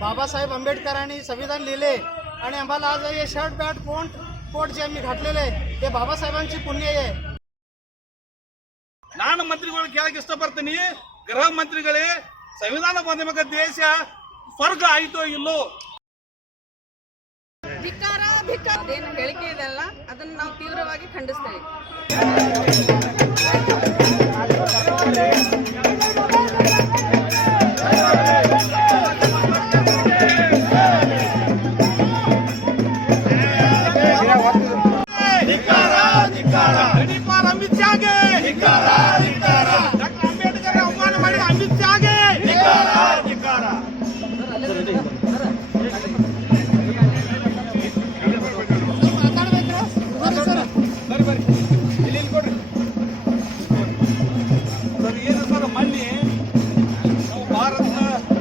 बाबासाहेब आंबेडकरांनी संविधान लिहिले आणि आम्हाला आज हे शर्ट बॅट कोट कोट जे आम्ही घातलेले आहे ते बाबासाहेबांची पुण्य आहे ನಾನು ಮಂತ್ರಿಗಳು ಕೇಳಕ್ ಇಷ್ಟಪಡ್ತೀನಿ ಗೃಹ ಮಂತ್ರಿಗಳೇ ಸಂವಿಧಾನ ಬಂದ ದೇಶ ಸ್ವರ್ಗ ಆಯ್ತೋ ಇಲ್ಲೋ ಧಿಕ್ಕಾರ ಧಿಕ್ಕಾರ ಅದೇನು ಹೇಳಿಕೆ ಇದೆಲ್ಲ ಅದನ್ನು ನಾವು ತೀವ್ರವಾಗಿ ಖಂಡಿಸ್ತೇವೆ ಶಾಗೆ ಡಾಕ್ಟರ್ ಅಂಬೇಡ್ಕರ್ ಅವಮಾನ ಮಾಡಿದ ಅಮಿತ್ ಶಾಗೆ ಧಿಕ್ಕಾರ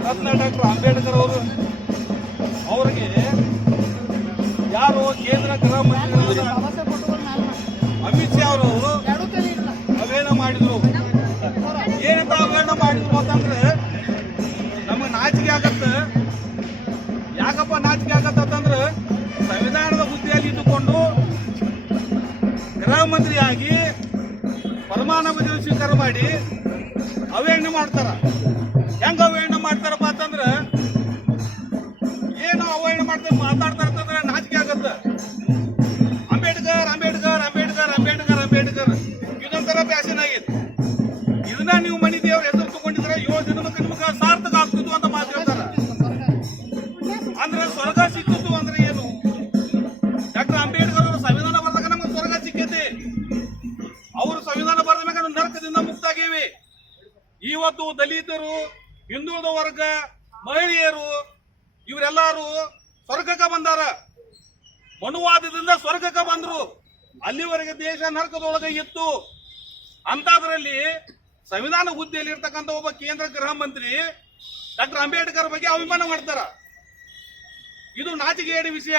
ರತ್ನ ಡಾಕ್ಟರ್ ಅಂಬೇಡ್ಕರ್ ಅವರು ಅವರಿಗೆ ಯಾರು ಕೇಂದ್ರ ಗೃಹ ಮಂತ್ರಿ? ಅಮಿತ್ ಶಾ ಅವರು? ನಾಚಿಕೆ ಆಗತ್ತಂದ್ರೆ ಸಂವಿಧಾನದ ಹುದ್ದೆಯಲ್ಲಿ ಇಟ್ಟುಕೊಂಡು ಗೃಹ ಮಂತ್ರಿಯಾಗಿ ಪರಮಾನ ವಚನ ಸ್ವೀಕಾರ ಮಾಡಿ ಅವೇಣ್ಣ ಮಾಡ್ತಾರ. ಹೆಂಗ ಅವೇಣ್ಣ ಮಾಡ್ತಾರಪ್ಪ ಅಂತಂದ್ರೆ ಏನು ಅವೇಣ್ಣ ಮಾಡ್ತಾರೆ ಮಾತಾಡ್ತಾರ ಅಂತಂದ್ರೆ ನಾಚಿಕೆ ಆಗತ್ತ. ಅಂಬೇಡ್ಕರ್ ಅಂಬೇಡ್ಕರ್ ಅಂಬೇಡ್ಕರ್ ಅಂಬೇಡ್ಕರ್ ಅಂಬೇಡ್ಕರ್. ಇದೊಂಥರ ಫ್ಯಾಷನ್ ಆಗಿತ್ತು ಇದನ್ನ ನೀವು ಮನಿ ದೇವ್ರ ಹೆಸರು ತಗೊಂಡಿದ್ರೆ ಏಳು ಮುಖ ಸಾರ್ಥಕ ಇವತ್ತು ದಲಿತರು, ಹಿಂದುಳಿದ ವರ್ಗ, ಮಹಿಳೆಯರು, ಇವರೆಲ್ಲರೂ ಸ್ವರ್ಗಕ್ಕೆ ಬಂದಾರ. ಮನುವಾದದಿಂದ ಸ್ವರ್ಗಕ್ಕೆ ಬಂದರು. ಅಲ್ಲಿವರೆಗೆ ದೇಶ ನರಕದೊಳಗೆ ಇತ್ತು. ಅಂತದ್ರಲ್ಲಿ ಸಂವಿಧಾನ ಹುದ್ದೆಯಲ್ಲಿ ಇರ್ತಕ್ಕಂಥ ಒಬ್ಬ ಕೇಂದ್ರ ಗೃಹ ಮಂತ್ರಿ ಡಾಕ್ಟರ್ ಅಂಬೇಡ್ಕರ್ ಬಗ್ಗೆ ಅಭಿಮಾನ ಮಾಡ್ತಾರ. ಇದು ನಾಚಿಕೆಯಡಿ ವಿಷಯ.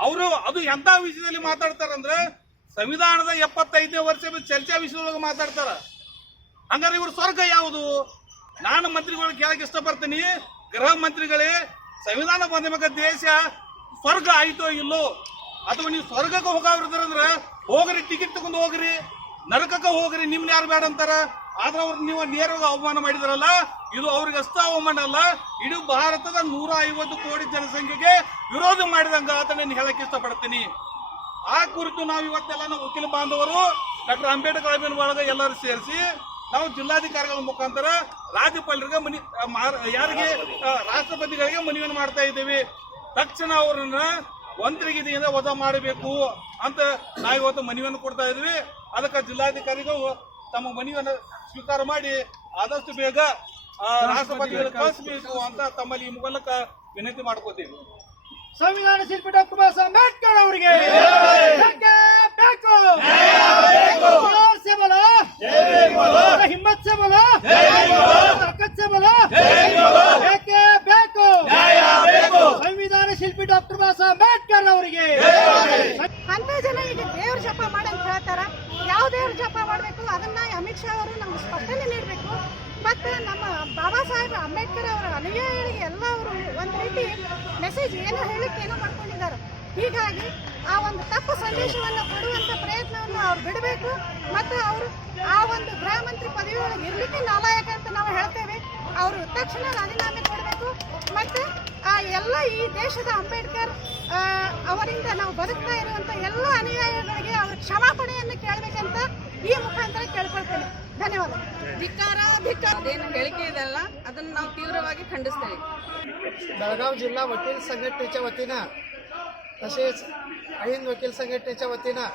ಅವರು ಅದು ಎಂತ ವಿಷಯದಲ್ಲಿ ಮಾತಾಡ್ತಾರಂದ್ರೆ, ಸಂವಿಧಾನದ ಎಪ್ಪತ್ತೈದನೇ ವರ್ಷ ಚರ್ಚಾ ವಿಷಯದೊಳಗೆ ಮಾತಾಡ್ತಾರ. ಹಂಗಾರೆ ಇವ್ರ ಸ್ವರ್ಗ ಯಾವುದು? ನಾನು ಮಂತ್ರಿಗಳು ಕೇಳಕ್ಕೆ ಇಷ್ಟಪಡ್ತೀನಿ. ಗೃಹ ಮಂತ್ರಿಗಳೇ, ಸಂವಿಧಾನ ಬಂದ ದೇಶ ಸ್ವರ್ಗ ಆಯ್ತೋ ಇಲ್ಲೋ? ಅಥವಾ ನೀವು ಸ್ವರ್ಗಕ್ಕೆ ಹೋಗೋದ್ರಂದ್ರ ಹೋಗ್ರಿ ಟಿಕೆಟ್ ತಗೊಂಡು ಹೋಗ್ರಿ, ನರಕಕ್ಕೆ ಹೋಗ್ರಿ, ನಿಮ್ನ ಯಾರು ಬೇಡ ಅಂತಾರ? ಆದ್ರೆ ಅವ್ರು ನೀವು ನೇರವಾಗಿ ಅವಮಾನ ಮಾಡಿದ್ರಲ್ಲ, ಇದು ಅವ್ರಿಗೆ ಅಷ್ಟ ಅವಮಾನ ಅಲ್ಲ. ಇಡೀ ಭಾರತದ ನೂರ ಐವತ್ತು ಕೋಟಿ ಜನಸಂಖ್ಯೆಗೆ ವಿರೋಧ ಮಾಡಿದಂಗ ಅಂತ ನಾನು ಹೇಳಕ್ಕೆ ಇಷ್ಟಪಡ್ತೀನಿ. ಆ ಕುರಿತು ನಾವು ಇವತ್ತೆಲ್ಲ ನಾವು ವಕೀಲ ಬಾಂಧವರು, ಡಾಕ್ಟರ್ ಅಂಬೇಡ್ಕರ್ ಒಳಗೆ ಎಲ್ಲರೂ ಸೇರಿಸಿ ನಾವು ಜಿಲ್ಲಾಧಿಕಾರಿಗಳ ಮುಖಾಂತರ ರಾಜ್ಯಪಾಲರಿಗೆ ಮನಿ ಯಾರಿಗೆ ರಾಷ್ಟ್ರಪತಿಗಳಿಗೆ ಮನವಿಯನ್ನು ಮಾಡ್ತಾ ಇದ್ದೀವಿ. ತಕ್ಷಣ ಅವರನ್ನ ಒಂದ್ರಿಗಿದೆಯಿಂದ ವಜಾ ಮಾಡಬೇಕು ಅಂತ ನಾವು ಇವತ್ತು ಮನವಿಯನ್ನು ಕೊಡ್ತಾ ಇದ್ವಿ ಅದಕ್ಕೆ ಜಿಲ್ಲಾಧಿಕಾರಿಗಳು ತಮ್ಮ ಮನವಿಯನ್ನು ಸ್ವೀಕಾರ ಮಾಡಿ ಆದಷ್ಟು ಬೇಗ ರಾಷ್ಟ್ರಪತಿಗಳು ಕಳಿಸಬೇಕು ಅಂತ ತಮ್ಮಲ್ಲಿ ಈ ಮೂಲಕ ವಿನಂತಿ ಮಾಡ್ಕೋತೀವಿ. ಸಂವಿಧಾನ ಶಿಲ್ಪಿ ಡಾಕ್ಟರ್ ಬಾಬಾ ಅಂಬೇಡ್ಕರ್ ಅವರಿಗೆ ಬೇಕೇ. ದೇವ್ರ ಜಪ ಮಾಡಬೇಕು, ಅದನ್ನು ಅಮಿತ್ ಶಾ ಅವರು ನಮ್ಗೆ ಸ್ಪಷ್ಟನೆ ನೀಡಬೇಕು. ಮತ್ತು ನಮ್ಮ ಬಾಬಾ ಸಾಹೇಬ್ ಅಂಬೇಡ್ಕರ್ ಅವರ ಅನುಯಾಯಿಗಳಿಗೆ ಎಲ್ಲ ಅವರು ಒಂದು ರೀತಿ ಮೆಸೇಜ್ ಏನೋ ಹೇಳಕ್ಕೆ ಏನೋ ಮಾಡ್ಕೊಂಡಿದ್ದಾರೆ. ಹೀಗಾಗಿ ಆ ಒಂದು ತಪ್ಪು ಸಂದೇಶವನ್ನು ಕೊಡುವಂಥ ಪ್ರಯತ್ನವನ್ನು ಅವ್ರು ಬಿಡಬೇಕು. ಮತ್ತು ಅವರು ಆ ಒಂದು ಗೃಹ ಮಂತ್ರಿ ಪದವಿಯೊಳಗೆ ಇರಲಿಕ್ಕೆ ನಾಲಾಯಕ ಅಂತ ನಾವು ಹೇಳ್ತೇವೆ. ಅವರು ತಕ್ಷಣ ರಾಜೀನಾಮೆ ಕೊಡಬೇಕು. ಮತ್ತು ಆ ಎಲ್ಲ ಈ ದೇಶದ ಅಂಬೇಡ್ಕರ್ ಆ, ಅವರಿಂದ ನಾವು ಬದುಕ್ತಾ ಇರುವಂತ ಎಲ್ಲ ಅನುಯಾಯಿಗಳಿಗೆ ಅವ್ರ ಕ್ಷಮಾಪಣೆಯನ್ನು ಕೇಳಬೇಕಂತ ಈ ಮುಖಾಂತರ ಕೇಳ್ಕೊಳ್ತೇನೆ ಧನ್ಯವಾದ ಧಿಕ್ಕಾರ ಧಿಕ್ಕಾರ ಅದೇನು ಹೇಳಿಕೆ ಇದೆಲ್ಲ ಅದನ್ನು ನಾವು ತೀವ್ರವಾಗಿ ಖಂಡಿಸ್ತೇವೆ बेळगाव जिल्हा वकील संघटनेच्या वतीनं तसेच अहिंद वकील संघटनेच्या वतीनं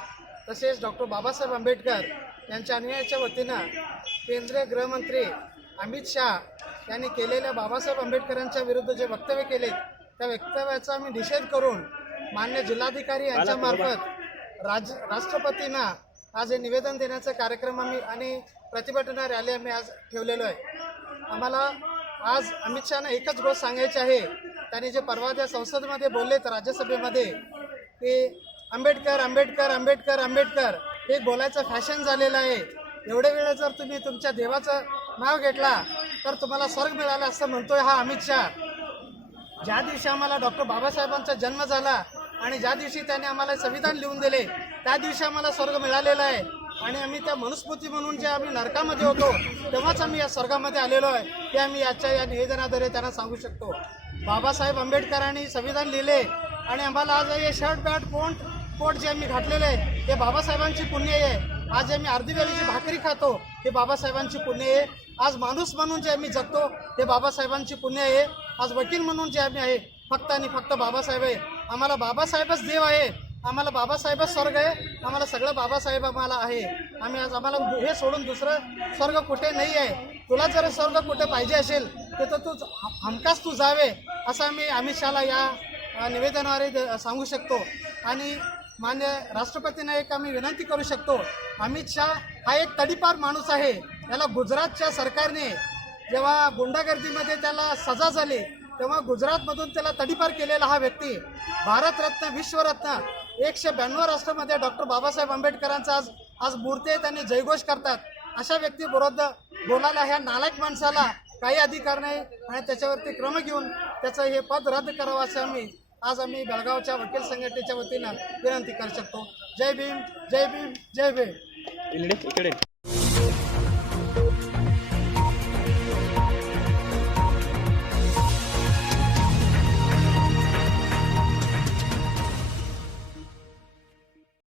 तसेच डॉक्टर बाबासाहेब आंबेडकर यांच्या अनुयायाच्या वतीनं केंद्रीय गृहमंत्री अमित शहा यांनी केलेल्या बाबासाहेब आंबेडकरांच्या विरुद्ध जे वक्तव्य केले त्या वक्तव्याचा आम्ही निषेध करून मान्य जिल्हाधिकारी यांच्यामार्फत राज राष्ट्रपतींना आज हे निवेदन देण्याचा कार्यक्रम आम्ही आणि प्रतिभटना रॅली आम्ही आज ठेवलेलो आहे. आम्हाला आज अमित शहाना एकच गोष्ट सांगायची आहे. त्यांनी जे परवा त्या संसदेमध्ये बोललेत राज्यसभेमध्ये की आंबेडकर आंबेडकर आंबेडकर आंबेडकर हे बोलायचं फॅशन झालेलं आहे. एवढे वेळ जर तुम्ही तुमच्या देवाचं नाव घेतला तर तुम्हाला स्वर्ग मिळाला असं म्हणतोय हा अमित शहा. ज्या दिवशी आम्हाला डॉक्टर बाबासाहेबांचा जन्म झाला आणि ज्या दिवशी त्याने आम्हाला संविधान लिहून दिले त्या दिवशी आम्हाला स्वर्ग मिळालेला आहे. आणि आम्ही त्या मनुस्मृती म्हणून जे आम्ही नरकामध्ये होतो तेव्हाच आम्ही या स्वर्गामध्ये आलेलो आहे. ते आम्ही याच्या या निवेदनाद्वारे त्यांना सांगू शकतो. बाबासाहेब आंबेडकरांनी संविधान लिहिले आणि आम्हाला आज हे शर्ट पॅट कोट कोट जे आम्ही घातलेले आहे ते बाबासाहेबांची पुण्य आहे. आज आम्ही अर्धी वेळेची भाकरी खातो हे बाबासाहेबांची पुण्य आहे. आज माणूस म्हणून जे आम्ही जगतो ते बाबासाहेबांची पुण्य आहे. आज वकील म्हणून जे आम्ही आहे फक्त आणि फक्त बाबासाहेब आहे. आम्हाला बाबासाहेबच देव आहे. आम्हाला बाबासाहेबच स्वर्ग आहे. आम्हाला सगळं बाबासाहेब आम्हाला आहे. आम्ही आज आम्हाला हे सोडून दुसरं स्वर्ग कुठे नाही आहे. तुला जर स्वर्ग कुठे पाहिजे असेल तर तर तू हमकाच तू जावे असं आम्ही अमित शहाला या निवेदनाद्वारे द- सांगू शकतो. आणि मान्य राष्ट्रपतींना एक आम्ही विनंती करू शकतो अमित शहा हा एक तडीपार माणूस आहे. याला गुजरातच्या सरकारने जेव्हा गुंडागर्दीमध्ये त्याला सजा झाली तेव्हा गुजरातमधून त्याला तडीपार केलेला हा व्यक्ती भारतरत्न विश्वरत्न एकशे ब्याण्णव राष्ट्रामध्ये डॉक्टर बाबासाहेब आंबेडकरांचा आज आज मूर्ती आहेत आणि जयघोष करतात. अशा व्यक्तीविरुद्ध बोलायला ह्या नालायक माणसाला काही अधिकार नाही आणि त्याच्यावरती क्रम घेऊन त्याचं हे पद रद्द करावं असं आम्ही आज आम्ही बेळगावच्या वकील संघटनेच्या वतीनं विनंती करू शकतो. जय भीम जय भीम जय भीम. इकडे.